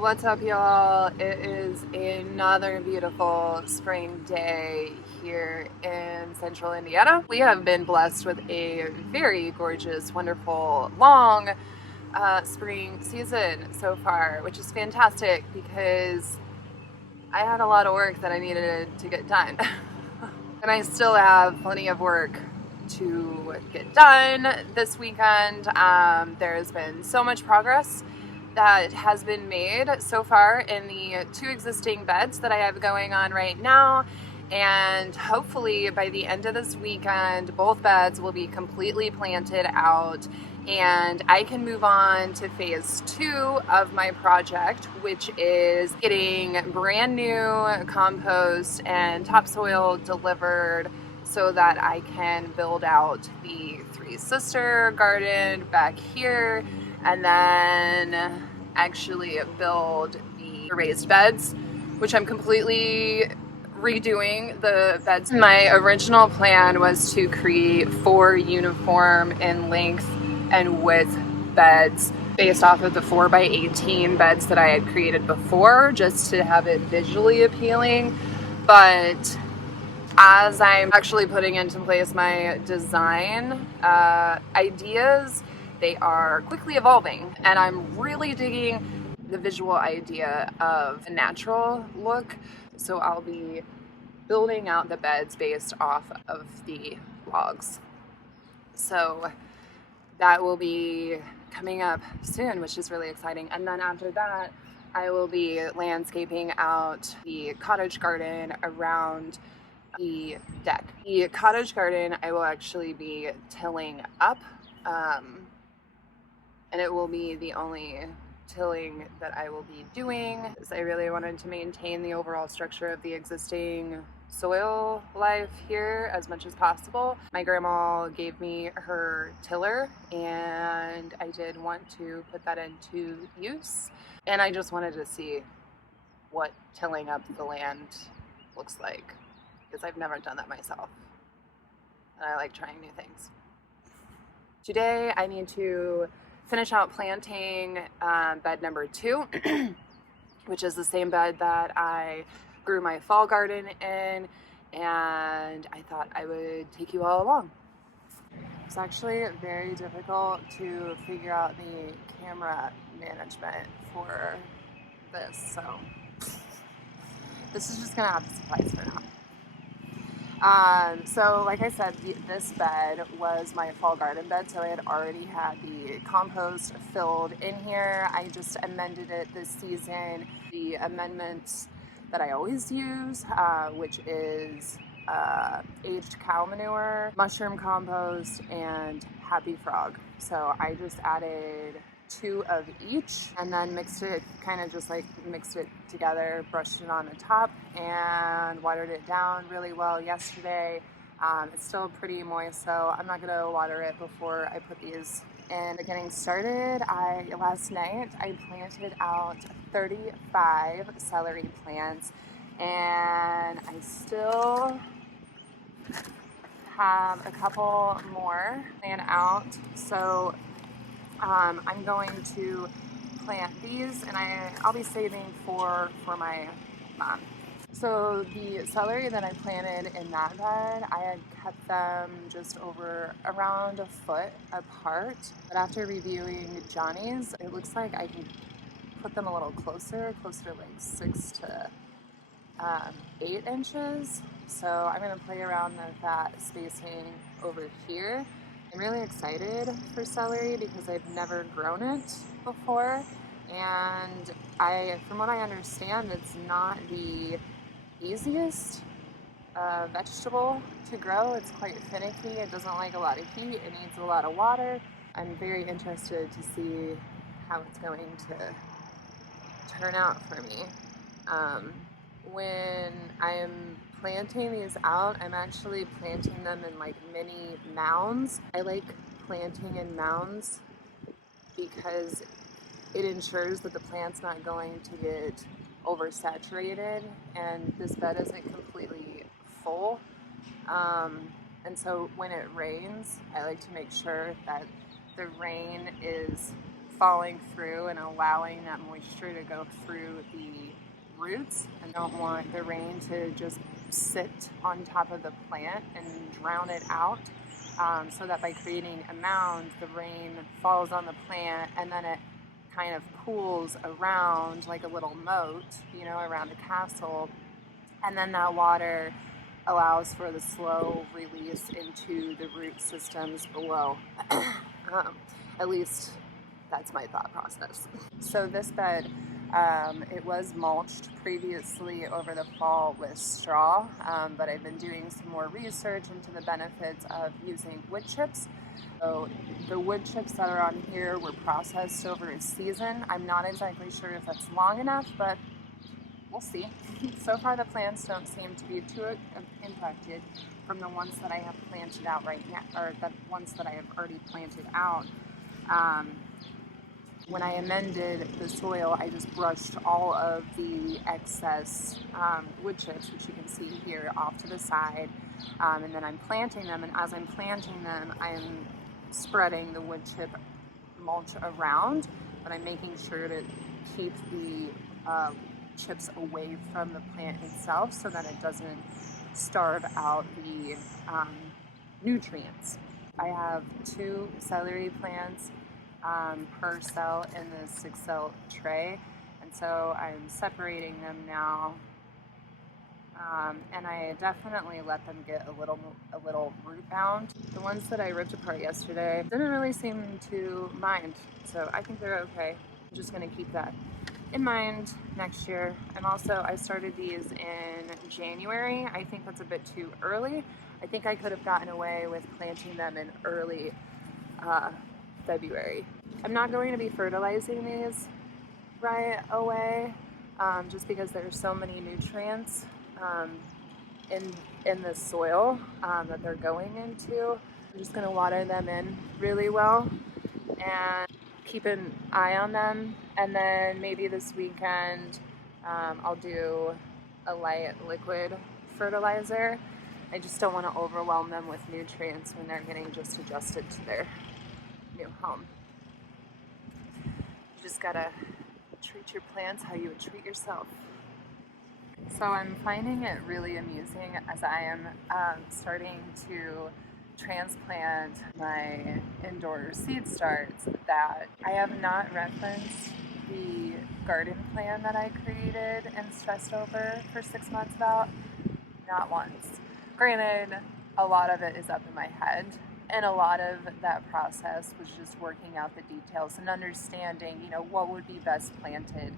What's up, y'all? It is another beautiful spring day here in central Indiana. We have been blessed with a very gorgeous, wonderful, long spring season so far, which is fantastic because I had a lot of work that I needed to get done. And I still have plenty of work to get done this weekend. There has been so much progress that has been made so far in the 2 existing beds that I have going on right now, and hopefully by the end of this weekend both beds will be completely planted out and I can move on to phase 2 of my project, which is getting brand new compost and topsoil delivered so that I can build out the 3-sister garden back here and then actually build the raised beds, which I'm completely redoing the beds. My original plan was to create 4 uniform in length and width beds based off of the 4x18 beds that I had created before, just to have it visually appealing. But as I'm actually putting into place my design ideas, they are quickly evolving, and I'm really digging the visual idea of a natural look. So I'll be building out the beds based off of the logs. So that will be coming up soon, which is really exciting. And then after that, I will be landscaping out the cottage garden around the deck. The cottage garden I will actually be tilling up, and it will be the only tilling that I will be doing, because I really wanted to maintain the overall structure of the existing soil life here as much as possible. My grandma gave me her tiller and I did want to put that into use, and I just wanted to see what tilling up the land looks like, because I've never done that myself and I like trying new things. Today I need to finish out planting bed number 2, which is the same bed that I grew my fall garden in, and I thought I would take you all along. It's actually very difficult to figure out the camera management for this, so this is just gonna have to suffice for now. So like I said, this bed was my fall garden bed, so I had already had the compost filled in here. I just amended it this season. The amendments that I always use, which is aged cow manure, mushroom compost, and happy frog. So I just added 2 of each and then mixed it, kind of just like mixed it together, brushed it on the top, and watered it down really well yesterday. It's still pretty moist, so I'm not gonna water it before I put these in. Getting started, last night I planted out 35 celery plants, and I still have a couple more planned out. So I'm going to plant these, and I'll be saving for my mom. So the celery that I planted in that bed, I had kept them just around a foot apart. But after reviewing Johnny's, it looks like I can put them a little closer like 6 to 8 inches. So I'm going to play around with that spacing over here. I'm really excited for celery because I've never grown it before, and from what I understand, it's not the easiest vegetable to grow. It's quite finicky. It doesn't like a lot of heat. It needs a lot of water. I'm very interested to see how it's going to turn out for me. When I'm planting these out, I'm actually planting them in like mini mounds. I like planting in mounds because it ensures that the plant's not going to get oversaturated, and this bed isn't completely full. And so when it rains, I like to make sure that the rain is falling through and allowing that moisture to go through the roots. I don't want the rain to just sit on top of the plant and drown it out, so that by creating a mound, the rain falls on the plant and then it kind of pools around like a little moat, you know, around a castle, and then that water allows for the slow release into the root systems below. At least that's my thought process. So this bed, it was mulched previously over the fall with straw, but I've been doing some more research into the benefits of using wood chips. So the wood chips that are on here were processed over a season. I'm not exactly sure if that's long enough, but we'll see. So far the plants don't seem to be too impacted from the ones that I have planted out right now, or the ones that I have already planted out. When I amended the soil, I just brushed all of the excess wood chips, which you can see here off to the side, and then I'm planting them, and as I'm planting them, I'm spreading the wood chip mulch around, but I'm making sure to keep the chips away from the plant itself so that it doesn't starve out the nutrients. I have 2 celery plants per cell in this 6-cell tray, and so I'm separating them now, and I definitely let them get a little root bound. The ones that I ripped apart yesterday didn't really seem to mind, so I think they're okay. I'm just going to keep that in mind next year. And also, I started these in January. I think that's a bit too early. I think I could have gotten away with planting them in early February. I'm not going to be fertilizing these right away, just because there's so many nutrients in the soil that they're going into. I'm just going to water them in really well and keep an eye on them, and then maybe this weekend I'll do a light liquid fertilizer. I just don't want to overwhelm them with nutrients when they're getting just adjusted to their new home. You just gotta treat your plants how you would treat yourself. So I'm finding it really amusing as I am starting to transplant my indoor seed starts that I have not referenced the garden plan that I created and stressed over for 6 months about, not once. Granted, a lot of it is up in my head, and a lot of that process was just working out the details and understanding, you know, what would be best planted,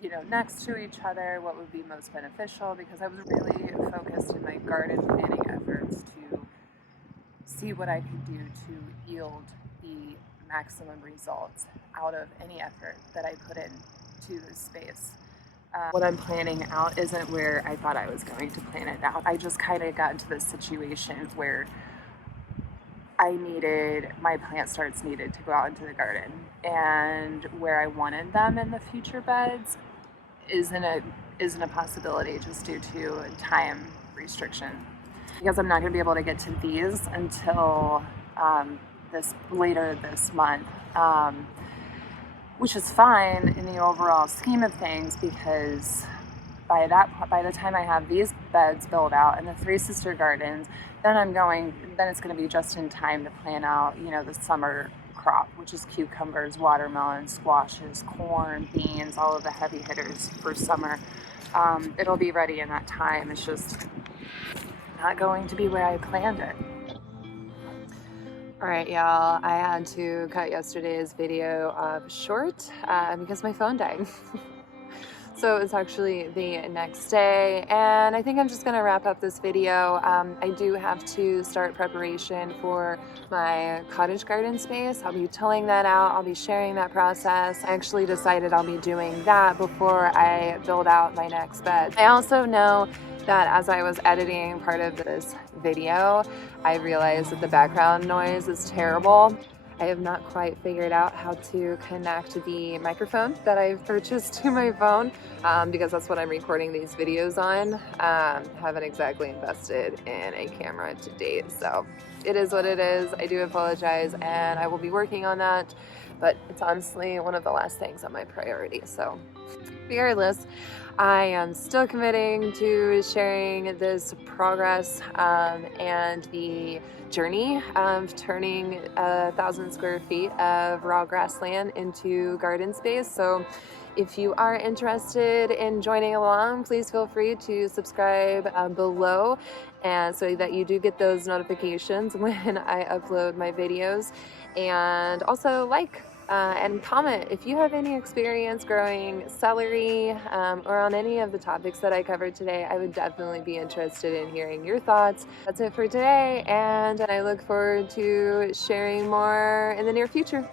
you know, next to each other, what would be most beneficial, because I was really focused in my garden planning efforts to see what I could do to yield the maximum results out of any effort that I put into this space. What I'm planning out isn't where I thought I was going to plan it out. I just kind of got into this situation where my plant starts needed to go out into the garden, and where I wanted them in the future beds isn't a possibility just due to time restriction. Because I'm not going to be able to get to these until later this month, which is fine in the overall scheme of things, because by the time I have these beds built out and the 3 sister gardens, then it's going to be just in time to plan out, you know, the summer crop, which is cucumbers, watermelons, squashes, corn, beans, all of the heavy hitters for summer. It'll be ready in that time. It's just not going to be where I planned it. All right, y'all, I had to cut yesterday's video short because my phone died. So it's actually the next day, and I think I'm just gonna wrap up this video. I do have to start preparation for my cottage garden space. I'll be tilling that out, I'll be sharing that process. I actually decided I'll be doing that before I build out my next bed. I also know that as I was editing part of this video, I realized that the background noise is terrible. I have not quite figured out how to connect the microphone that I've purchased to my phone, because that's what I'm recording these videos on. Haven't exactly invested in a camera to date, so it is what it is. I do apologize, and I will be working on that. but it's honestly one of the last things on my priority. So regardless, I am still committing to sharing this progress and the journey of turning 1,000 square feet of raw grassland into garden space. So if you are interested in joining along, please feel free to subscribe below, and so that you do get those notifications when I upload my videos. And also and comment if you have any experience growing celery or on any of the topics that I covered today. I would definitely be interested in hearing your thoughts. That's it for today, and I look forward to sharing more in the near future.